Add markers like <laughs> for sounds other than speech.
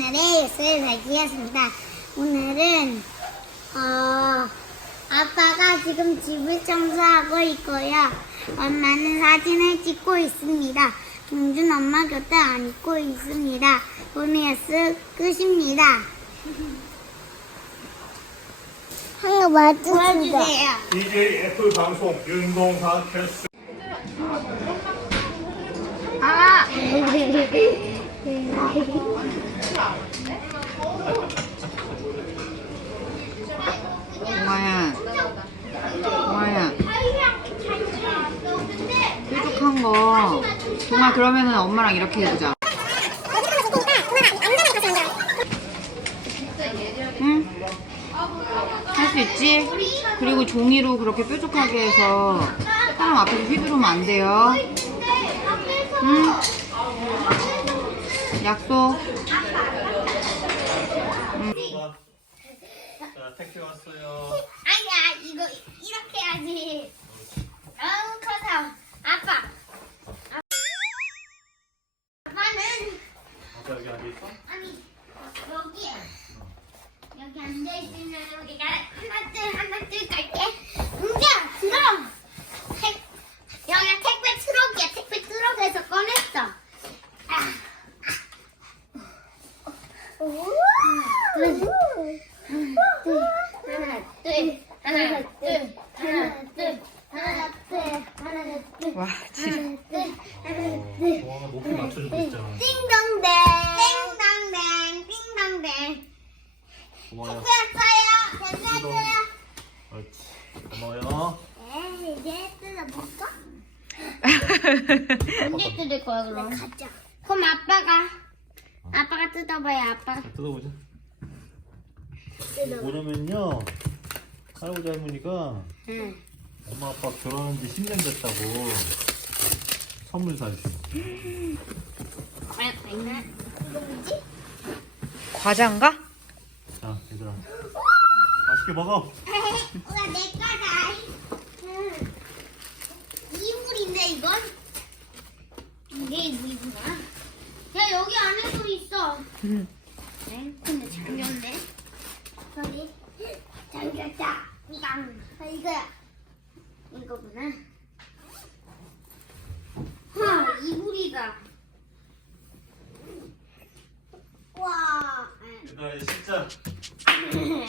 오늘의 예술 발기였습니다. 오늘은 어, 아빠가 지금 집을 청소하고 있고요. 엄마는 사진을 찍고 있습니다. 동준 엄마 곁에 앉고 있습니다. 오늘 예술 끝입니다. 한거 맞주세요. DJ 애플 방송 윤동사 캐스 아! <laughs> 동아야, 동아야, 뾰족한 거. 동아 그러면은 엄마랑 이렇게 해보자. 응? 할 수 있지? 그리고 종이로 그렇게 뾰족하게 해서 사람 앞에서 휘두르면 안 돼요. 응? 약속. 자 택시 왔어요 아니야 이거 이렇게 해야지 너무 커서 아빠 아빠는 아빠 여기 앉아있어? 아니 여기에 여기 앉아있으면 우리가 하나 둘 하나 둘 갈게 응자 들어 택, 여기가 택배 트럭이야 택배 트럭에서 꺼냈어 아. 둘, 하나, 둘, 하나, 둘, 하나, 둘, 하나, 둘, 와, 지금. 하나, 둘, 하나, 둘. 와 높이 맞춰주고 있잖아 띵동댕, 띵동댕, 띵동댕. 고마워요 됐어요, 됐어요. 옳지 고마워요 에이, 이제 뜯어볼까? 언제 뜯을 거야, 그럼? 가자. 그럼 아빠가, 아빠가 뜯어봐요, 아빠가. 자, 뜯어보자 이게 뭐냐면요 할아버지 할머니가 응. 엄마 아빠 결혼한 지 10년 됐다고 선물 사주신 거 이거 뭐지? 과자인가? 자 얘들아 맛있게 먹어 우와, 내 거다. 응. 이불인데, 이건? 이게 이불이구나. 야, 여기 안에도 있어. 응. 네, 근데 잠겼네. 여기 이강. 아, 이거야. 이거구나. 와, 이불이다. 와. 이제 진짜 아. <laughs>